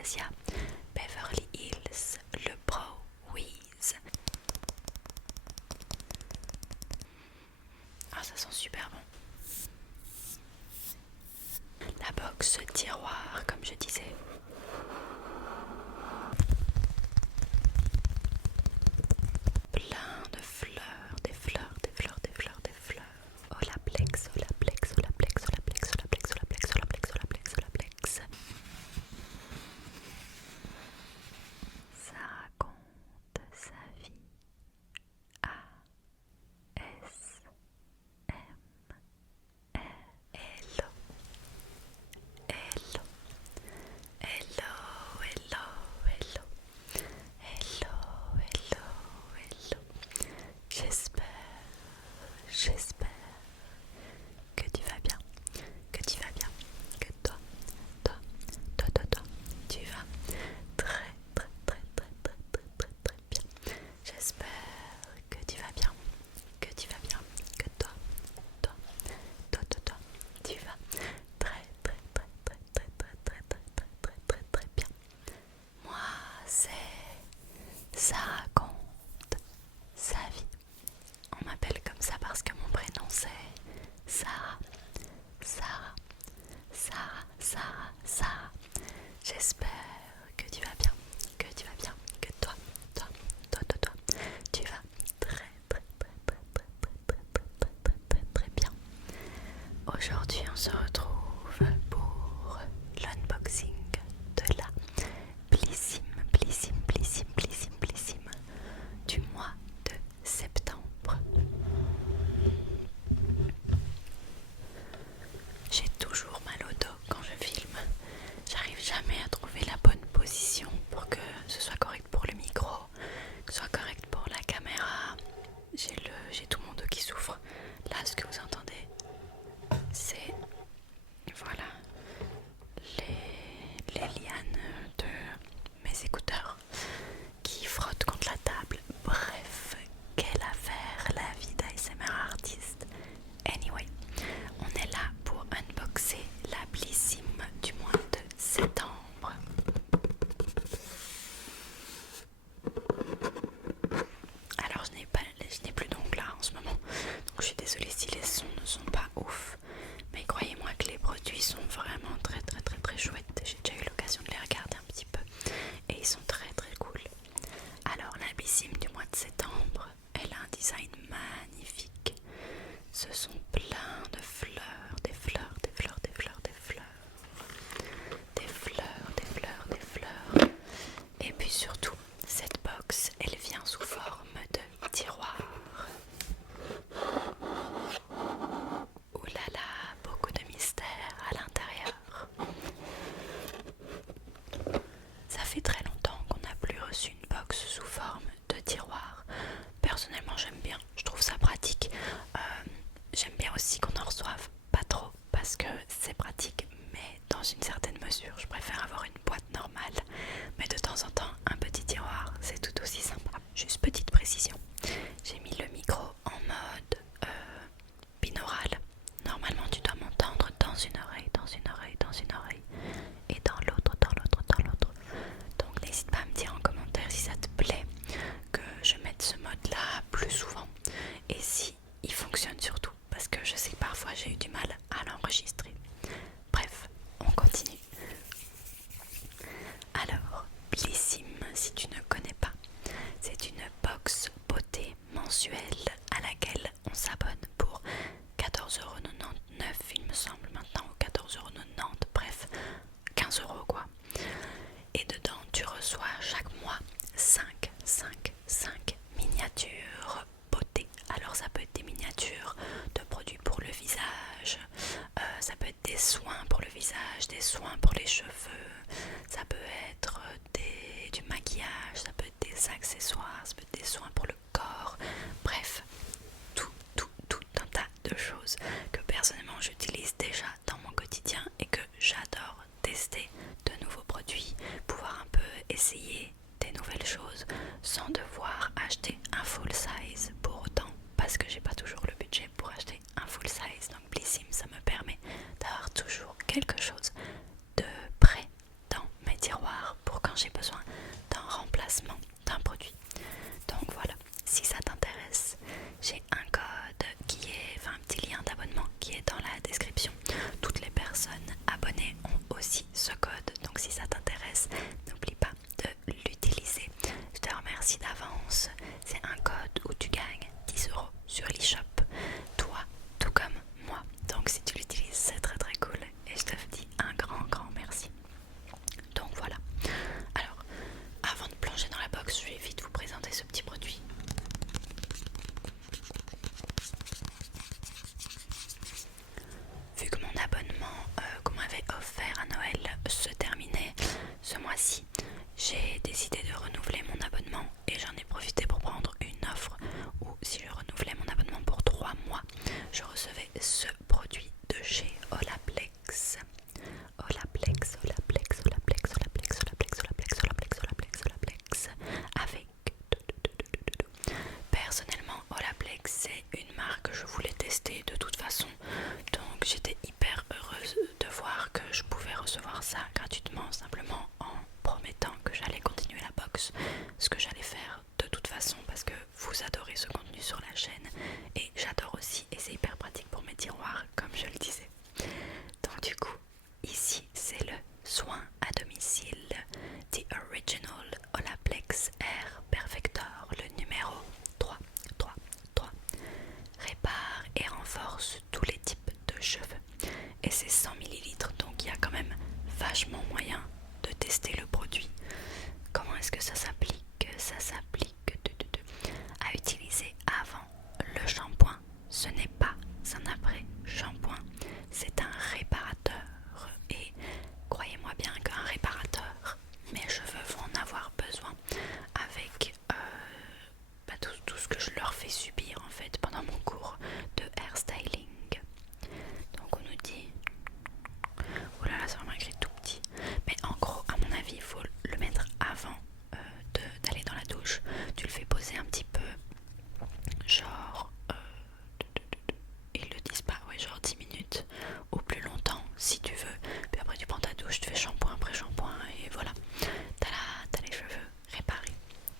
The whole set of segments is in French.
Anastasia, Beverly Hills, le Pro Wiz. Ah, ça sent super bon. La box tiroir, comme je disais. Plein de fleurs, des fleurs, des fleurs, des fleurs, des fleurs. Olaplex, Olaplex, Olaplex, Olaplex, Olaplex, Olaplex, Olaplex, Olaplex, Olaplex. Ça raconte sa vie. A-S-M-R. Hello, hello, hello, hello, hello, hello, hello, hello. J'espère que tu vas bien, que tu vas bien, que toi, tu vas très bien. J'espère que tu vas bien, que tu vas bien, que toi, tu vas très bien. Moi, ça raconte sa vie. On m'appelle comme ça parce que mon prénom c'est Sarah. Sarah, Sarah, Sarah, Sarah. J'espère que tu vas bien, que tu vas bien, que toi, tu vas très bien. Aujourd'hui, on se retrouve pour l'unboxing de la blissime du mois de septembre. J'ai toujours mal au dos quand je filme. J'arrive jamais à trouver la bonne position pour que ce soit correct pour le micro, que ce soit correct pour la caméra. J'ai tout mon dos qui souffre. Là, ce que vous entendez, c'est voilà les lianes de mes écouteurs qui frottent contre la table. Bref, quelle affaire la vie d'ASMR artiste. Anyway, on est là pour unboxer la blissime du mois de septembre. Alors je n'ai plus d'ongles là en ce moment, donc je suis désolée si les sons ne sont pas ouf, mais croyez-moi que les produits sont vraiment très chouettes. J'ai déjà eu l'occasion de les regarder un petit peu et ils sont très cool. Alors la blissime du mois de septembre, elle a un design magnifique. Ce sont plein de fleurs, des fleurs, des fleurs, des fleurs, des fleurs, des fleurs, des fleurs, des fleurs. Et puis surtout, cette box, elle vient sous forme de tiroir. Ouh là là, beaucoup de mystère à l'intérieur. Ça fait très longtemps qu'on n'a plus reçu une box sous forme de tiroir. Personnellement, j'aime bien, je trouve ça pratique. J'aime bien aussi qu'on en reçoive pas trop parce que c'est pratique, mais dans une certaine mesure. Je préfère avoir une boîte normale, mais de temps en temps, un petit tiroir, c'est tout aussi sympa. Juste petite précision, j'ai mis le micro en mode binaural. Normalement, tu dois m'entendre dans une oreille, dans une oreille, dans une oreille, et dans l'autre, dans l'autre, dans l'autre. Donc n'hésite pas à me dire en commentaire si ça te plaît que je mette ce mode-là plus souvent, et si il fonctionne surtout, parce que je sais que parfois j'ai eu du mal à l'enregistrer. Bref, on continue. Alors, Blissime, si tu ne connais pas, c'est une box beauté mensuelle à laquelle on s'abonne pour 14,99€, il me semble maintenant, ou 14,90€, bref, 15€ quoi. Et dedans, tu reçois chaque mois 5 miniatures beauté. Alors ça peut être des miniatures de produits pour le visage, ça peut être des soins pour le visage, des soins pour les cheveux, ça peut être du maquillage, ça peut être des accessoires, ça peut être des soins pour le corps, bref, tout un tas de choses que personnellement j'utilise déjà dans mon quotidien et que j'adore tester de nouveaux produits, pouvoir un peu essayer des nouvelles choses sans devoir acheter un full size pour autant, parce que j'ai pas toujours le budget pour acheter un full size. Donc Blissime, ça me permet d'avoir toujours quelque chose de prêt dans mes tiroirs je le disais. Donc du coup, ici c'est le soin à domicile The Original Olaplex Air Perfector, le numéro 3. Répare et renforce tous les types de cheveux. Et c'est 100 ml, donc il y a quand même vachement moyen de tester le produit. Comment est-ce que ça s'applique? Ça s'applique à utiliser avant le shampoing. Ce n'est pas un après-shampoing, c'est un réparateur. Et croyez-moi bien qu'un réparateur, mes cheveux vont en avoir besoin avec tout ce que je leur fais subir en fait pendant mon cours de hairstyling. Donc on nous dit, oh là là, ça m'a écrit tout petit, mais en gros à mon avis il faut le mettre avant d'aller dans la douche. Tu le fais poser un petit peu, genre ils le disent pas, ouais, genre 10 minutes ou plus longtemps si tu veux, puis après tu prends ta douche, tu fais shampoing après shampoing et voilà, t'as les cheveux réparés.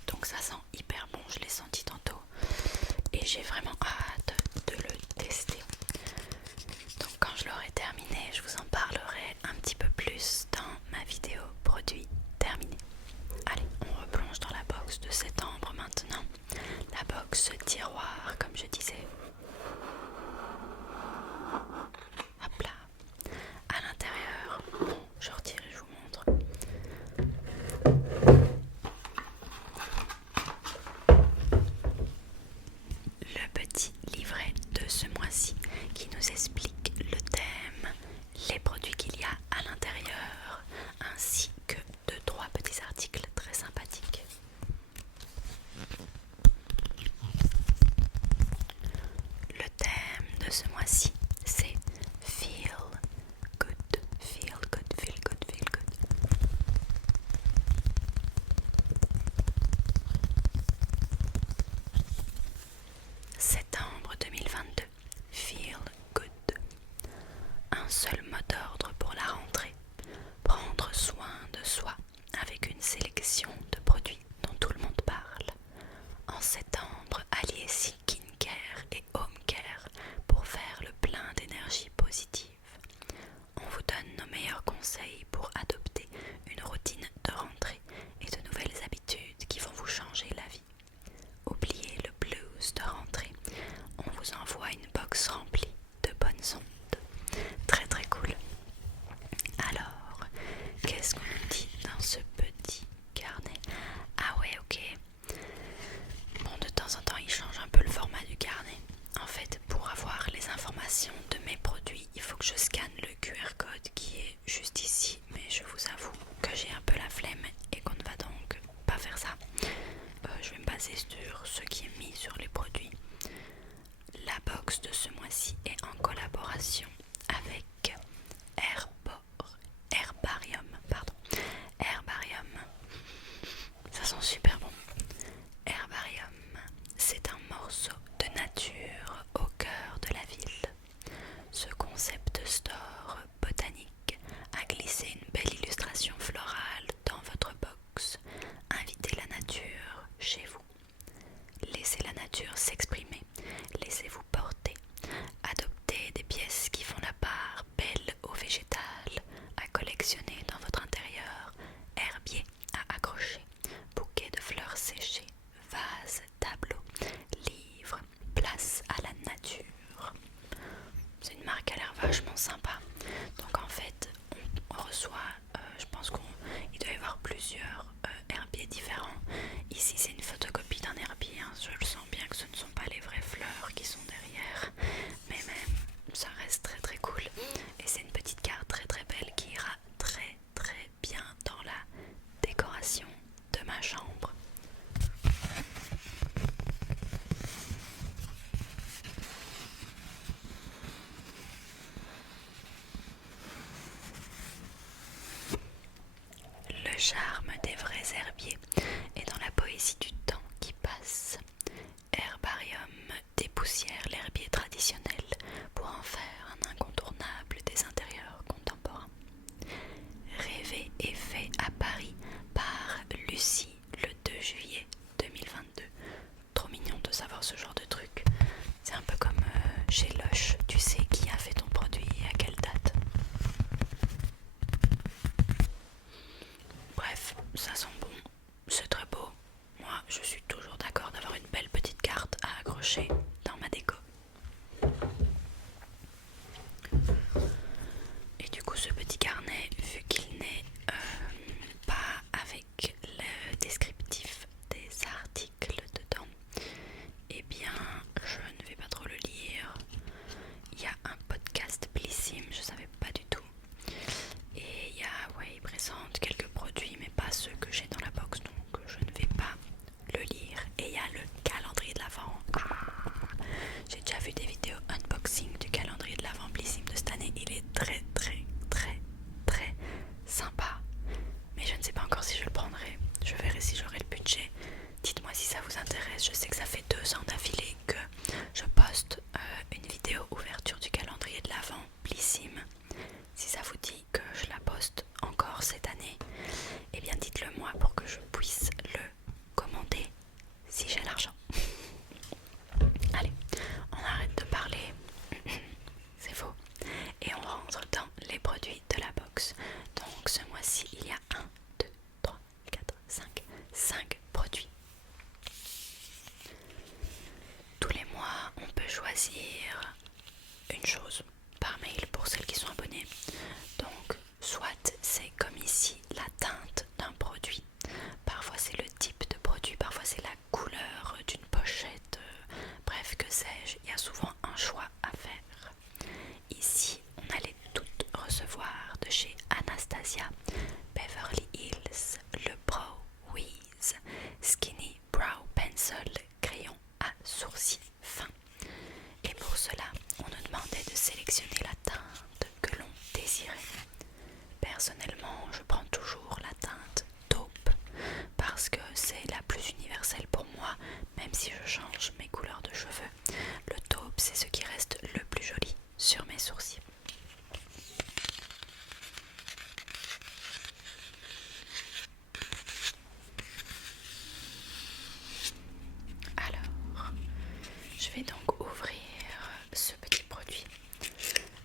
Donc ça sent hyper bon, je l'ai senti tantôt et j'ai vraiment hâte de le tester. Donc quand je l'aurai terminé, je vous en parlerai un petit peu plus dans ma vidéo produit terminé. Allez, on replonge dans la box de septembre maintenant. La box tiroir, comme je disais. Hop là. À l'intérieur, bon, je retire et je vous montre. Le petit livret de ce mois-ci qui nous explique le thème, les produits qu'il y a à l'intérieur, ainsi que 2-3 petits articles très sympathiques. Le thème de ce mois-ci, c'est Feel Good, Feel Good, Feel Good, Feel Good. Septembre 2022, Feel Good. Un seul mot d'ordre pour la rentrée, prendre soin de soi avec une sélection de produits dont tout le monde parle. En septembre, alliez skincare et home care pour faire le plein d'énergie positive. On vous donne nos meilleurs conseils pour adopter une routine de rentrée et de nouvelles habitudes qui vont vous changer la vie. Oubliez le blues de rentrée, on vous envoie une box remplie de bonnes ondes. Très très cool. Alors, qu'est-ce qu'on nous dit dans ce petit carnet? Ah ouais, ok. Bon, de temps en temps, il change un peu le format du carnet. En fait, pour avoir les informations de mes produits, il faut que je scanne le QR code qui est juste ici. Mais je vous avoue que j'ai un peu la flemme et qu'on ne va donc pas faire ça. Je vais me baser sur ce qui est mis sur les produits. La box de ce mois-ci est en collaboration avec Herbarium. Herbarium. Ça sent super bon. Herbarium, c'est un morceau de nature au cœur de la ville. Ce concept store botanique a glissé une belle illustration florale dans votre box. Invitez la nature chez vous. Laissez la nature s'exprimer, laissez-vous porter. Adoptez des pièces qui font la part belle au végétal à collectionner dans votre intérieur, herbier à accrocher, bouquets de fleurs séchées, vases, tableaux, livres, place à la nature. C'est une marque qui a l'air vachement sympa. Donc en fait, on reçoit, je pense qu'il doit y avoir plusieurs herbiers différents. Ici c'est une photocopie d'un herbier, hein. Je le sens bien que ce ne sont pas les vraies fleurs qui sont derrière, mais même ça reste très très cool. Et c'est une petite carte très très belle qui ira très très bien dans la décoration de ma chambre. Le charme des vrais herbiers est dans la poésie du temps qui passe. Herbarium dépoussière l'herbier traditionnel pour en faire un incontournable des intérieurs contemporains. Rêvé et fait à Paris par Lucie le 2 juillet 2022. Trop mignon de savoir ce genre de truc. C'est un peu comme chez Lush, tu sais qui a fait ton produit. Bref, ça sent bon, c'est très beau. Moi, je suis toujours d'accord d'avoir une belle petite carte à accrocher dans ma déco. Et du coup, ce petit carnet, vu qu'il n'est pas avec le descriptif des articles dedans, eh bien, je ne vais pas trop le lire. Il y a un podcast Blissim, je savais pas du tout. Et il présente quelques produits, mais pas ceux que j'ai dans la box, donc je ne vais pas le lire. Et il y a le calendrier de l'Avent. J'ai déjà vu des vidéos unboxing du calendrier de l'Avent Blissim de cette année. Il est très très très très sympa. Mais je ne sais pas encore si je le prendrai. Je verrai si j'aurai le budget. Dites-moi si ça vous intéresse. Je sais que ça fait 2 ans d'affilée que je poste une vidéo ouverture du calendrier de l'Avent Blissim. Si ça vous dit que je la poste encore cette année, eh bien dites-le moi pour que je puisse le commander si j'ai l'argent. Allez, on arrête de parler, c'est faux, et on rentre dans les produits de la box. Donc ce mois-ci, il y a 1, 2, 3, 4, 5 produits. Tous les mois, on peut choisir une chose par mail pour celles qui sont abonnées. Donc soit c'est comme ici la teinte d'un produit, parfois c'est le type de produit, parfois c'est la couleur d'une pochette, bref que sais-je, il y a souvent un choix à faire. Ici on allait toutes recevoir de chez Anastasia Beverly Hills le Brow Wiz Skinny Brow Pencil crayon à sourcils fins. Et pour cela, on nous demandait de sélectionner la teinte que l'on désirait. Personnellement, je prends toujours la teinte taupe parce que c'est la plus universelle pour moi, même si je change mes couleurs de cheveux. Le taupe, c'est ce qui reste le plus joli sur mes sourcils. Alors, je vais donc ouvrir ce petit produit.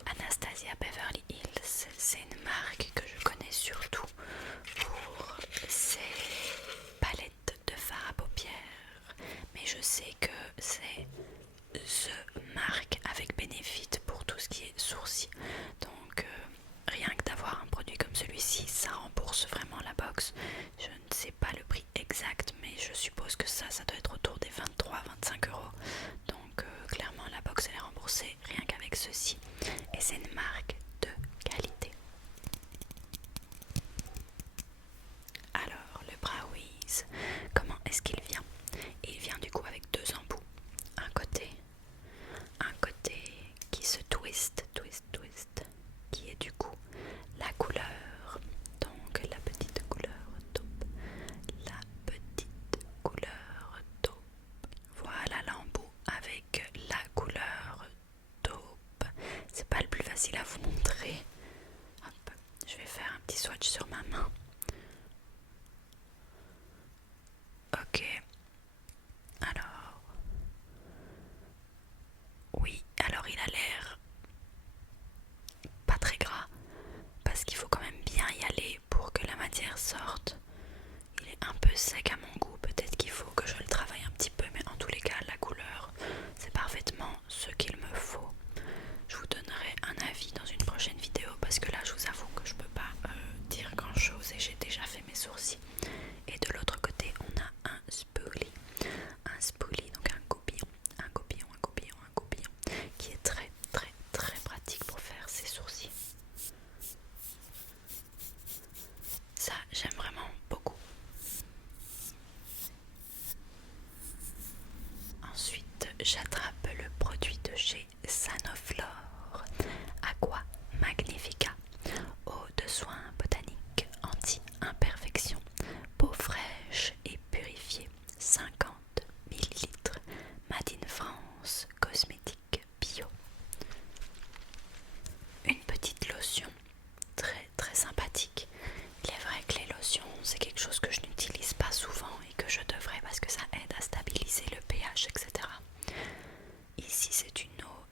Anastasia Beverly Hills, c'est une marque que je connais surtout pour ses palettes de fard à paupières, mais je sais que c'est The marque avec Benefit pour tout ce qui est sourcils. Donc rien que d'avoir un produit comme celui-ci, ça rembourse vraiment la box. Je ne sais pas le prix exact, mais je suppose que ça doit être autour des 23-25 euros. Donc clairement la box elle est remboursée rien qu'avec ceci. Et c'est une marque de qualité. Alors le Brow Wiz, comment est-ce qu'il vient? Il vient du coup avec 2 embouts. Un côté qui se twist, qui est du coup la couleur, donc la petite couleur taupe, voilà l'embout avec la couleur taupe. C'est pas le plus facile à vous montrer. Hop, je vais faire un petit swatch sur ma main. Ok, alors oui, alors il a l'air pas très gras parce qu'il faut quand même bien y aller pour que la matière sorte. Il est un peu sec à mon goût, peut-être qu'il faut que je le travaille un petit peu, mais en tous les cas la couleur c'est parfaitement ce qu'il me faut. Je vous donnerai un avis dans une prochaine vidéo parce que là je vous avoue que je peux pas dire grand chose et j'ai déjà fait mes sourcils. Et de l'autre côté on a un spoolie, donc un coupillon qui est très très très pratique pour faire ses sourcils. Ça j'aime vraiment beaucoup. Ensuite j'attrape le produit de chez Sanoflore Aqua Magnifica, eau de soin botanique anti-imperfection, peau fraîche et purifiée, 50 ml, made in France, cosmétique bio. Une petite lotion très très sympathique. Il est vrai que les lotions c'est quelque chose que je n'utilise pas souvent et que je devrais parce que ça aide à stabiliser le pH, etc. Ici c'est une eau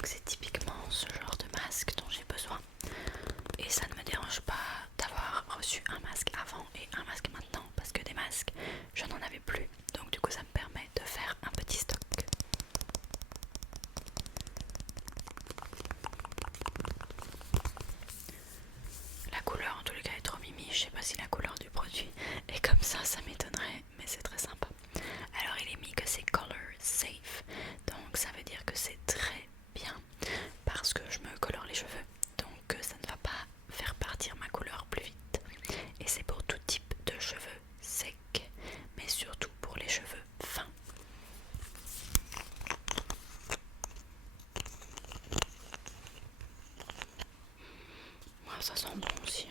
Donc c'est typiquement ce genre de masque dont j'ai besoin. Et ça ne me dérange pas d'avoir reçu un masque avant et un masque maintenant, parce que des masques, je n'en avais plus. Donc du coup ça me permet de faire un petit stock. La couleur en tous les cas est trop mimi, je sais pas si la couleur du produit est comme ça m'étonnerait, mais c'est très sympa. Alors il est mis que c'est color safe, donc ça veut dire que c'est très bien parce que je me colore les cheveux, donc ça ne va pas faire partir ma couleur plus vite. Et c'est pour tout type de cheveux secs, mais surtout pour les cheveux fins. Moi ça sent bon aussi.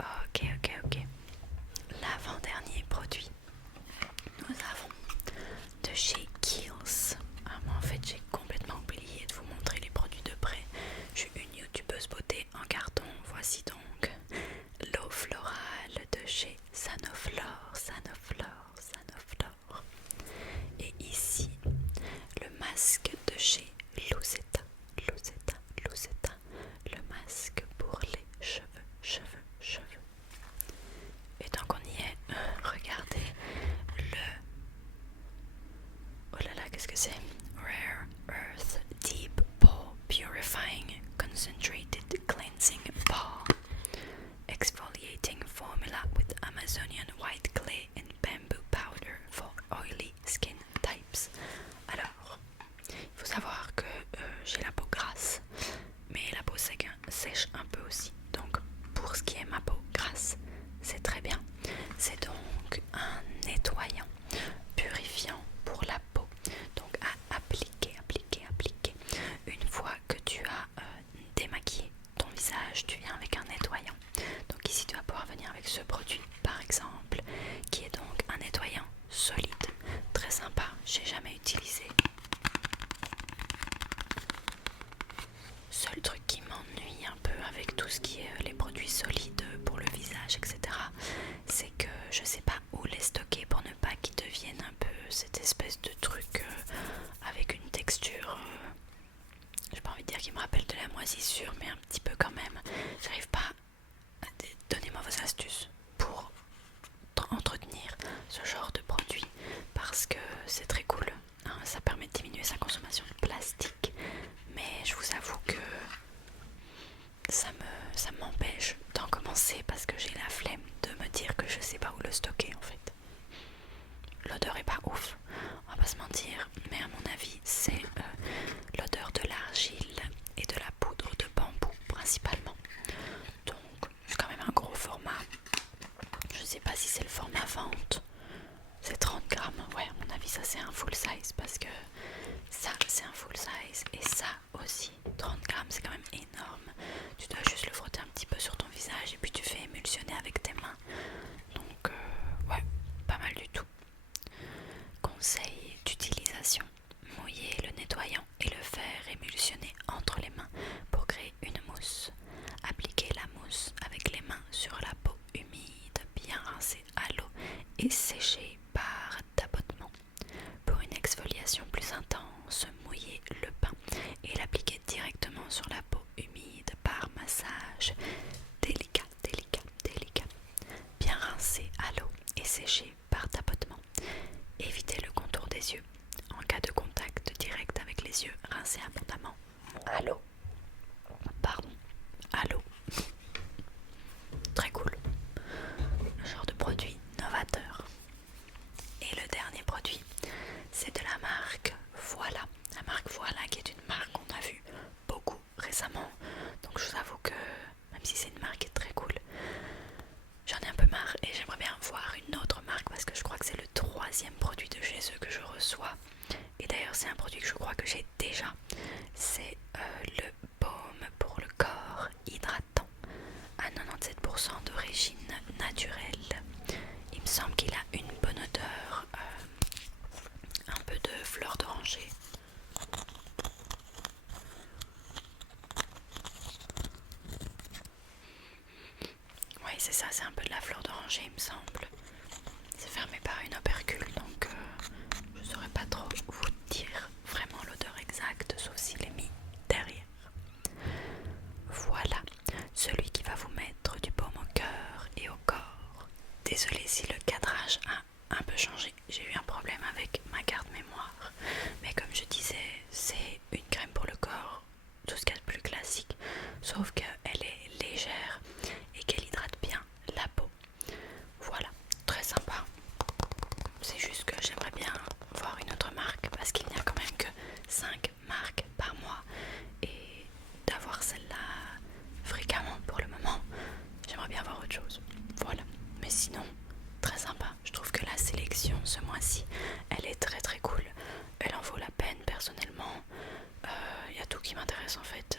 Ok. L'avant-dernier produit, nous avons de chez Kiehl's. Moi en fait j'ai complètement oublié de vous montrer les produits de près. Je suis une youtubeuse beauté en carton. Voici donc l'eau florale de chez Sanoflore. Et ici le masque de chez Lucetta. Le masque pour les cheveux. Et tant qu'on y est, regardez le... Oh là là, qu'est-ce que c'est? Rare Earth Deep Pore Purifying Concentrated Cleansing Pore Exfoliating Formula with Amazonian White Clay and Bamboo Powder for Oily Skin Types. Alors, il faut savoir que j'ai la peau grasse, mais la peau sèche un peu aussi. Donc, pour ce qui est ma peau grasse, c'est très bien. C'est donc un nettoyant purifiant pour la peau. Donc à appliquer. Une fois que tu as démaquillé ton visage, tu viens avec un nettoyant. Donc ici tu vas pouvoir venir avec ce produit par exemple, qui est donc un nettoyant solide, très sympa, j'ai jamais utilisé. Seul truc qui m'ennuie un peu avec tout ce qui est les produits solides pour le visage, etc., c'est que je sais pas où les stocker pour ne pas qu'ils deviennent un peu cette espèce de truc avec une texture, j'ai pas envie de dire qu'il me rappelle de la moisissure, mais un petit peu quand même. J'arrive pas à... Donnez-moi vos astuces pour entretenir ce genre de produit parce que c'est très cool, hein, ça permet de diminuer sa consommation de plastique, mais je vous avoue que ça m'empêche d'en commencer parce que j'ai la flemme de me dire que je sais pas où le stocker en fait. L'odeur est pas ouf, on va pas se mentir, mais à mon avis c'est l'odeur de l'argile et de la poudre de bambou principalement. Donc c'est quand même un gros format. Je sais pas si c'est le format vente. C'est 30 grammes. Ouais, à mon avis ça c'est un full size parce que ça c'est un full size et ça aussi. 30 grammes c'est quand même énorme. Tu dois juste le frotter un petit peu sur ton visage et puis tu fais émulsionner avec tes mains. Donc ouais, pas mal du tout. Conseil d'utilisation: mouiller le nettoyant et le faire émulsionner entre les mains pour créer une mousse. Appliquez la mousse avec les mains sur la peau humide, bien rincée à l'eau et séchée par tapotement. Pour une exfoliation plus intense, mouillez le pain et l'appliquez directement sur la peau humide par massage délicat, bien rincé à l'eau et séché par tapotement. Évitez le contour des yeux. En cas de contact direct avec les yeux, rincez abondamment à l'eau. Très cool. Le genre de produit novateur. Et le dernier produit, c'est de la marque Voilà. La marque Voilà qui est une marque qu'on a vue beaucoup récemment. Donc je vous avoue que même si c'est une marque qui est très cool, j'en ai un peu marre et j'aimerais bien voir une autre marque parce que je crois que c'est le 3e produit de chez eux que je reçois. Et d'ailleurs c'est un produit que je crois que j'ai déjà. C'est le baume pour le corps hydratant à 97% d'origine naturelle. Il me semble qu'il a une bonne odeur, un peu de fleur d'oranger. Oui, c'est ça, c'est un peu de la fleur d'oranger il me semble. désolée si le cadrage a un peu changé. J'ai eu un problème avec ma carte mémoire. Mais comme je disais, c'est une crème pour le corps, tout ce qu'il y a de plus classique. Sauf qu'elle est légère et qu'elle hydrate bien la peau. Voilà, très sympa. C'est juste que j'aimerais bien voir une autre marque parce qu'il n'y a quand même que 5 marques par mois. Et d'avoir celle-là fréquemment pour le moment, j'aimerais bien voir autre chose. Voilà, mais sinon, très sympa. Je trouve que la sélection ce mois-ci, elle est très très cool. Elle en vaut la peine personnellement. Il y a tout qui m'intéresse en fait.